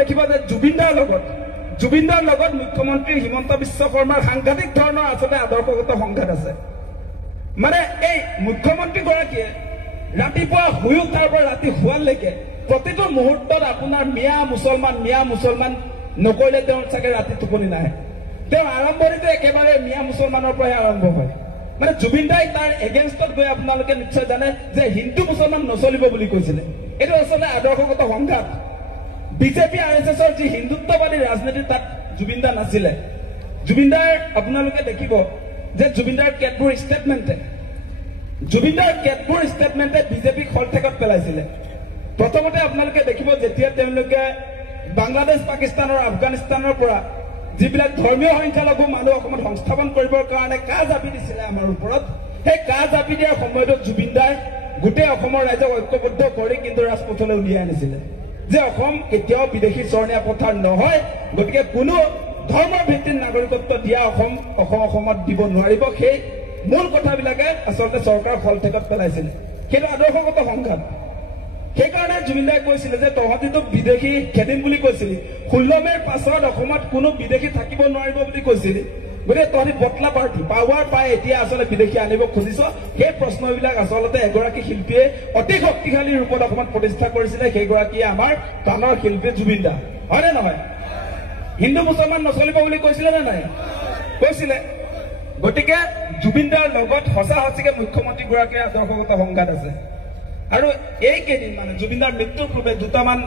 দেখিব যে জুবিনদাৰ লগত মুখ্যমন্ত্ৰী হিমন্ত বিশ্ব শৰ্মাৰ সাংঘাতিক ধৰণৰ আচলতে আদৰ্শগত সংঘাত আছে মানে এই মুখ্যমন্ত্ৰী গৰাকীয়ে ৰাতিপুৱা শুই উঠাৰ পৰা ৰাতি শুৱালৈকে প্ৰতিটো মুহূৰ্তত আপোনাৰ মিয়া মুছলমান নকৰিলে তেওঁৰ চাগে ৰাতি টোপনি নাহে তেওঁ আৰম্ভণিতে একেবাৰে মিয়া মুছলমানৰ পৰাই আৰম্ভ হয় মানে জুবিন দাই তাৰ এগেইনষ্টত গৈ আপোনালোকে নিশ্চয় জানে যে হিন্দু মুছলমান নচলিব বুলি কৈছিলে এইটো আচলতে আদৰ্শগত সংঘাত বিজেপি আৰএছএছৰ যি হিন্দুত্ববাদী ৰাজনীতি তাত জুবিন দা নাছিলে জুবিন দাৰ আপোনালোকে দেখিব যে জুবিন দাৰ কেতবোৰ ষ্টেটমেণ্টে বিজেপিক খলঠেকত পেলাইছিলে প্ৰথমতে আপোনালোকে দেখিব যেতিয়া তেওঁলোকে বাংলাদেশ পাকিস্তানৰ আফগানিস্তানৰ পৰা যিবিলাক ধৰ্মীয় সংখ্যালঘু মানুহ অসমত সংস্থাপন কৰিবৰ কাৰণে কাজ জাপি দিছিলে আমাৰ ওপৰত সেই কাজ জাপি দিয়াৰ সময়ত জুবিন দাই গোটেই অসমৰ ৰাইজক ঐক্যবদ্ধ কৰি কিন্তু ৰাজপথলৈ উলিয়াই আনিছিলে যে অসম কেতিয়াও বিদেশী চৰণীয়া পথাৰ নহয় গতিকে কোনো ধৰ্মৰ ভিত্তিত নাগৰিকত্ব দিয়া অসমত দিব নোৱাৰিব সেই মূল কথাবিলাকে আচলতে চৰকাৰ খলঠেকত পেলাইছিলে সেইটো আদৰ্শগত সংঘাত সেইকাৰণে জুবিন দাই কৈছিলে যে তহঁতিতো বিদেশী খেদিম বুলি কৈছিলি 16 মেৰ পাছত অসমত কোনো বিদেশী থাকিব নোৱাৰিব বুলি কৈছিলি গতিকে তহঁতি বটলা পাৰ্টি পাৱাৰ পাই এতিয়া আচলতে বিদেশী আনিব খুজিছ সেই প্ৰশ্নবিলাক আচলতে এগৰাকী শিল্পীয়ে অতি শক্তিশালী ৰূপত অসমত প্ৰতিষ্ঠা কৰিছিলে সেইগৰাকীয়ে আমাৰ প্ৰাণৰ শিল্পী জুবিন দা হয়নে নহয় হিন্দু মুছলমান নচলিব বুলি কৈছিলে নে নাই কৈছিলে গতিকে জুবিন দাৰ লগত সঁচাসঁচিকে মুখ্যমন্ত্ৰী গৰাকীৰ আদৰ্শগত সংঘাত আছে আৰু এই কেইদিন মানে জুবিন দাৰ মৃত্যুৰ পূৰ্বে দুটামান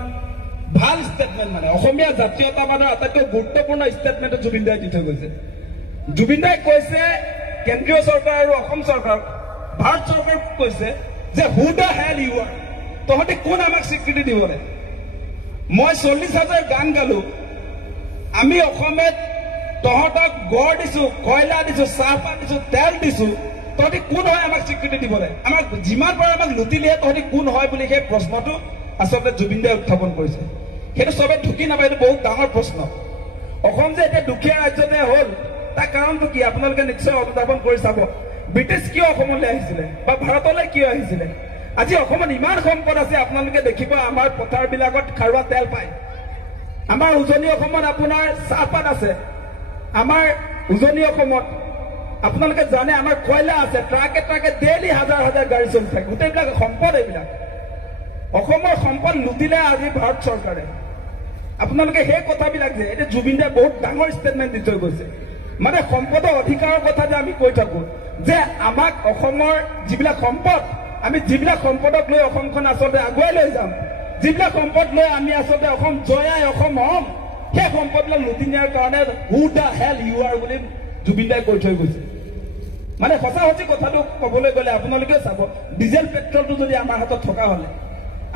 ভাল ষ্টেটমেণ্ট মানে অসমীয়া জাতীয়তাবাদৰ আটাইতকৈ গুৰুত্বপূৰ্ণ ষ্টেটমেণ্ট জুবিন দাই দি থৈ গৈছে জুবিন দাই কৈছে কেন্দ্ৰীয় চৰকাৰ আৰু অসম চৰকাৰ ভাৰত চৰকাৰক কৈছে যে who the hell U R তহঁতি কোন আমাক স্বীকৃতি দিবলৈ মই 40,000 গান গালো আমি অসমত তহঁতক গড় দিছো কয়লা দিছো চাহপাত দিছো তেল দিছো তহঁতি কোন হয় আমাক স্বীকৃতি দিবলৈ আমাক যিমান পাৰে আমাক লুটিলিহে তহঁতি কোন হয় বুলি সেই প্ৰশ্নটো আচলতে জুবিন দাই উত্থাপন কৰিছে সেইটো চবে ঢুকি নাপায় এইটো বহুত ডাঙৰ প্ৰশ্ন অসম যে এতিয়া দুখীয়া ৰাজ্যতে হ'ল তাৰ কাৰণটো কি আপোনালোকে নিশ্চয় অনুধাৱন কৰি চাব ব্ৰিটিছ কিয় অসমলৈ আহিছিলে বা ভাৰতলৈ কিয় আহিছিলে আজি অসমত ইমান সম্পদ আছে আপোনালোকে দেখিব আমাৰ পথাৰবিলাকত খাৰুৱা তেল পায় আমাৰ উজনি অসমত আপোনাৰ চাহপাত আছে আমাৰ উজনি অসমত আপোনালোকে জানে আমাৰ কয়লা আছে ট্ৰাকে ডেইলি হাজাৰ গাড়ী চলি থাকে গোটেইবিলাক সম্পদ এইবিলাক অসমৰ সম্পদ লুটিলে আজি ভাৰত চৰকাৰে আপোনালোকে সেই কথাবিলাক যে এতিয়া জুবিন দাই বহুত ডাঙৰ ষ্টেটমেণ্ট দি থৈ গৈছে মানে সম্পদৰ অধিকাৰৰ কথা যে আমি কৈ থাকো যে আমাক অসমৰ যিবিলাক সম্পদ আমি যিবিলাক সম্পদক লৈ অসমখন আচলতে আগুৱাই লৈ যাম যিবিলাক সম্পদ লৈ আমি আচলতে অসম জয়াই অসম হম সেই সম্পদবিলাক লুটি নিয়াৰ কাৰণে who the hell U R বুলি জুবিন দাই কৈ থৈ গৈছে মানে সঁচা কথাটো ক'বলৈ গ'লে আপোনালোকে চাব ডিজেল পেট্ৰলটো যদি আমাৰ হাতত থকা হ'লে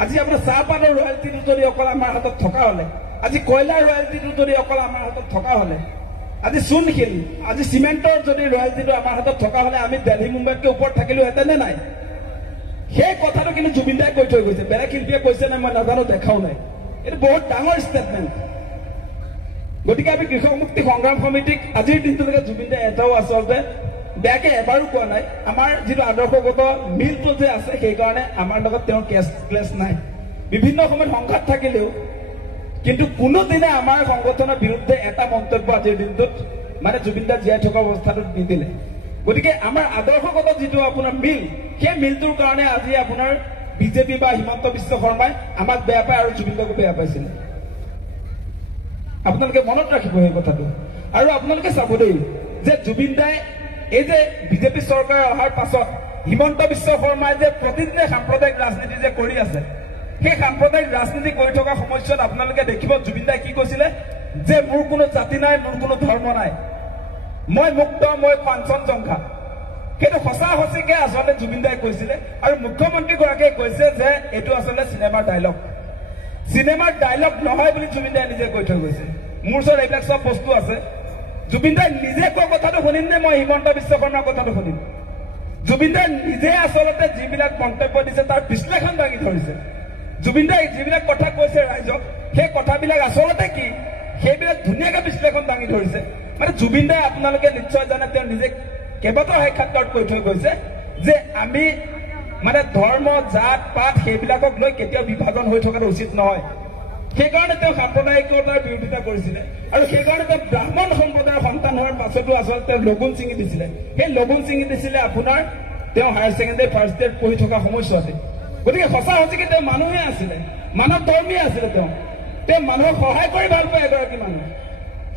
আজি আপোনাৰ চাহপাতৰ ৰয়েলটিটো যদি অকল আমাৰ হাতত থকা হ'লে আজি কয়লাৰ ৰয়েলটিটো যদি অকল আমাৰ হাতত থকা হ'লে আজি চূণশিল আজি চিমেণ্টৰ যদি ৰয়েলটিটো আমাৰ হাতত থকা হ'লে আমি দিল্লী মুম্বাইতকৈ ওপৰত থাকিলোহেঁতেন নে নাই সেই কথাটো কিন্তু জুবিন দাই কৈ থৈ গৈছে বেলেগ শিল্পীয়ে কৈছে নাই মই নাজানো দেখাও নাই এইটো বহুত ডাঙৰ ষ্টেটমেণ্ট গতিকে আমি কৃষক মুক্তি সংগ্ৰাম সমিতিক আজিৰ দিনটোলৈকে জুবিন দাই এটাও আচলতে বেয়াকে এবাৰো কোৱা নাই আমাৰ যিটো আদৰ্শগত মিলটো যে আছে সেইকাৰণে আমাৰ লগত তেওঁৰ ক্লেছ নাই বিভিন্ন সময়ত সংঘাত থাকিলেও কিন্তু কোনোদিনে আমাৰ সংগঠনৰ বিৰুদ্ধে এটা মন্তব্য আজিৰ দিনটোত মানে জুবিন দা জীয়াই থকা অৱস্থাটোত নিদিলে গতিকে আমাৰ আদৰ্শগত যিটো আপোনাৰ মিল সেই মিলটোৰ কাৰণে আজি আপোনাৰ বিজেপি বা হিমন্ত বিশ্ব শৰ্মাই আমাক বেয়া পায় আৰু জুবিন দাকো বেয়া পাইছিলে আপোনালোকে মনত ৰাখিব সেই কথাটো আৰু আপোনালোকে চাব দেই যে জুবিন দাই এই যে বিজেপি চৰকাৰ অহাৰ পাছত হিমন্ত বিশ্ব শৰ্মাই যে প্ৰতিদিনে সাম্প্ৰদায়িক ৰাজনীতি যে কৰি আছে সেই সাম্প্ৰদায়িক ৰাজনীতি কৰি থকা সময়ছোৱাত আপোনালোকে দেখিব জুবিন দাই কি কৈছিলে যে মোৰ কোনো জাতি নাই মোৰ কোনো ধৰ্ম নাই মই মুক্ত মই কাঞ্চনজংঘা সেইটো সঁচাসঁচিকে আচলতে জুবিন দাই কৈছিলে আৰু মুখ্যমন্ত্ৰী গৰাকীয়ে কৈছে যে এইটো আচলতে চিনেমাৰ ডায়লগ নহয় বুলি জুবিন দাই নিজে কৈ থৈ গৈছে মোৰ ওচৰত এইবিলাক চব বস্তু আছে জুবিন দাই নিজে কোৱা কথাটো শুনিম নে মই হিমন্ত বিশ্ব শৰ্মাৰ কথাটো শুনিম জুবিন দাই নিজে আচলতে যিবিলাক মন্তব্য দিছে তাৰ বিশ্লেষণ দাঙি ধৰিছে জুবিন দাই যিবিলাক কথা কৈছে ৰাইজক সেই কথাবিলাক আচলতে কি সেইবিলাক ধুনীয়াকে বিশ্লেষণ দাঙি ধৰিছে মানে জুবিন দাই আপোনালোকে নিশ্চয় জানে তেওঁ নিজে কেইবাটাও সাক্ষাৎকাৰত কৈ থৈ গৈছে যে আমি মানে ধৰ্ম জাত পাত সেইবিলাকক লৈ কেতিয়াও বিভাজন হৈ থকাটো উচিত নহয় সেইকাৰণে তেওঁ সাম্প্ৰদায়িকতাৰ বিৰোধিতা কৰিছিলে আৰু সেইকাৰণে তেওঁ ব্ৰাহ্মণ সম্প্ৰদায়ৰ সন্তান হোৱাৰ পাছতো আচলতে তেওঁ লগুণ ছিঙি দিছিলে সেই লগুণ ছিঙি দিছিলে আপোনাৰ তেওঁ হায়াৰ ছেকেণ্ডেৰী ফাৰ্ষ্ট ইয়েৰত পঢ়ি থকা সময়ছোৱাতে গতিকে সঁচা সঁচিকে তেওঁ মানুহে আছিলে মানৱ ধৰ্মী আছিলে তেওঁ মানুহক সহায় কৰি ভাল পায় এগৰাকী মানুহ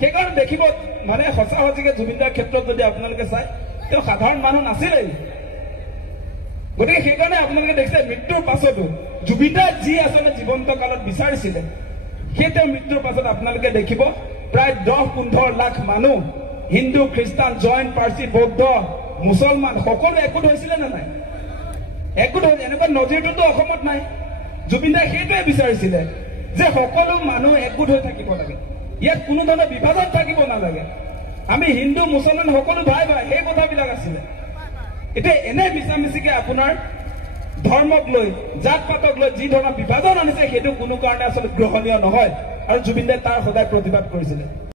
সেইকাৰণে দেখিব মানে সঁচা সঁচিকে জুবিনদাৰ ক্ষেত্ৰত যদি আপোনালোকে চাই তেওঁ সাধাৰণ মানুহ নাছিলেই গতিকে সেইকাৰণে আপোনালোকে দেখিছে মৃত্যুৰ পাছতো জুবিনদাৰ যি আচলতে জীৱন্ত কালত বিচাৰিছিলে সেই তেওঁ মৃত্যুৰ পাছত আপোনালোকে দেখিব প্ৰায় 10-15 লাখ মানুহ হিন্দু খ্ৰীষ্টান জৈন পাৰ্চী বৌদ্ধ মুছলমান সকলো একগোট হৈছিলে নে নাই একগোট হৈ এনেকুৱা নজিৰটোতো অসমত নাই জুবিনদাই সেইটোৱে বিচাৰিছিলে যে সকলো মানুহ একগোট হৈ থাকিব লাগে ইয়াত কোনো ধৰণৰ বিভাজন থাকিব নালাগে আমি হিন্দু মুছলমান সকলো ভাই ভাই সেই কথাবিলাক আছিলে এতিয়া এনে মিছামিছিকে আপোনাৰ ধৰ্মক লৈ জাত পাতক লৈ যি ধৰণৰ বিভাজন আনিছে সেইটো কোনো কাৰণে আচলতে গ্ৰহণীয় নহয় আৰু জুবিনদাই তাৰ সদায় প্ৰতিবাদ কৰিছিলে